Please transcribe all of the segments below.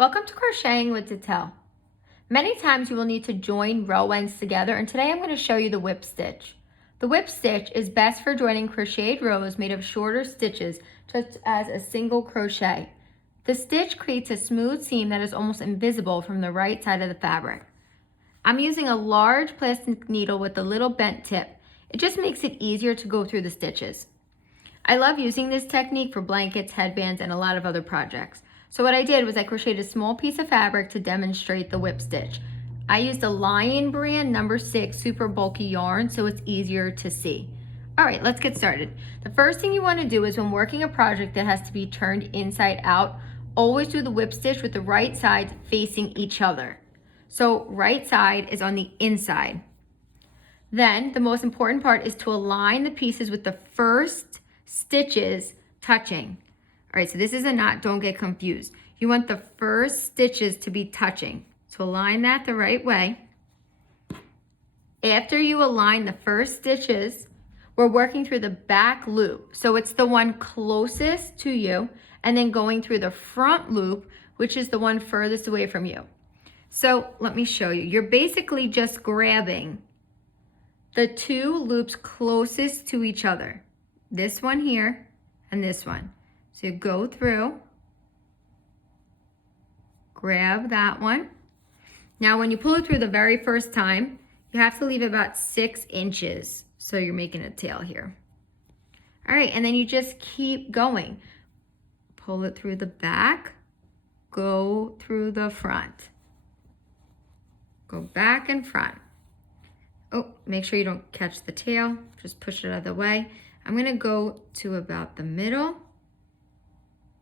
Welcome to Crocheting with Detel. Many times you will need to join row ends together, and today I'm going to show you the whip stitch. The whip stitch is best for joining crocheted rows made of shorter stitches, such as a single crochet. The stitch creates a smooth seam that is almost invisible from the right side of the fabric. I'm using a large plastic needle with a little bent tip. It just makes it easier to go through the stitches. I love using this technique for blankets, headbands, and a lot of other projects. So what I did was I crocheted a small piece of fabric to demonstrate the whip stitch. I used a Lion brand number 6 super bulky yarn so it's easier to see. All right, let's get started. The first thing you want to do is when working a project that has to be turned inside out, always do the whip stitch with the right sides facing each other. So right side is on the inside. Then the most important part is to align the pieces with the first stitches touching. All right, so this is a knot, don't get confused. You want the first stitches to be touching. So align that the right way. After you align the first stitches, we're working through the back loop. So it's the one closest to you, and then going through the front loop, which is the one furthest away from you. So let me show you. You're basically just grabbing the two loops closest to each other. This one here and this one. So you go through, grab that one. Now when you pull it through the very first time, you have to leave about 6 inches. So you're making a tail here. All right, and then you just keep going. Pull it through the back, go through the front. Go back and front. Oh, make sure you don't catch the tail. Just push it out of the way. I'm gonna go to about the middle.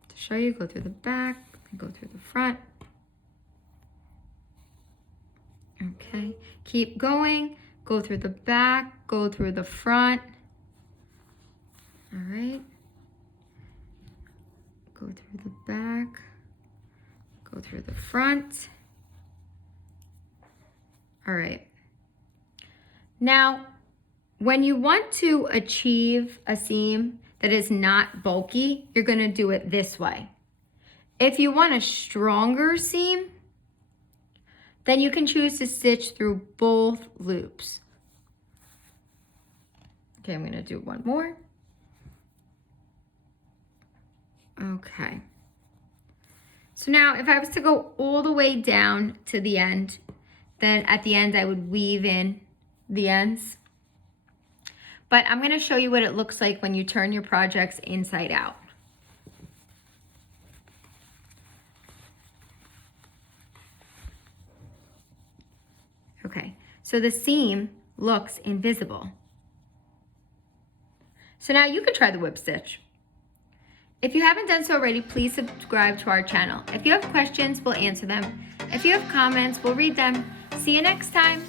To show you, go through the back, and go through the front. Okay, keep going. Go through the back, go through the front. All right. Go through the back, go through the front. All right. Now, when you want to achieve a seam that is not bulky, you're going to do it this way. If you want a stronger seam, then you can choose to stitch through both loops. Okay, I'm going to do one more. Okay. So now if I was to go all the way down to the end, then at the end I would weave in the ends. But I'm going to show you what it looks like when you turn your projects inside out. Okay, so the seam looks invisible. So now you can try the whip stitch. If you haven't done so already, please subscribe to our channel. If you have questions, we'll answer them. If you have comments, we'll read them. See you next time.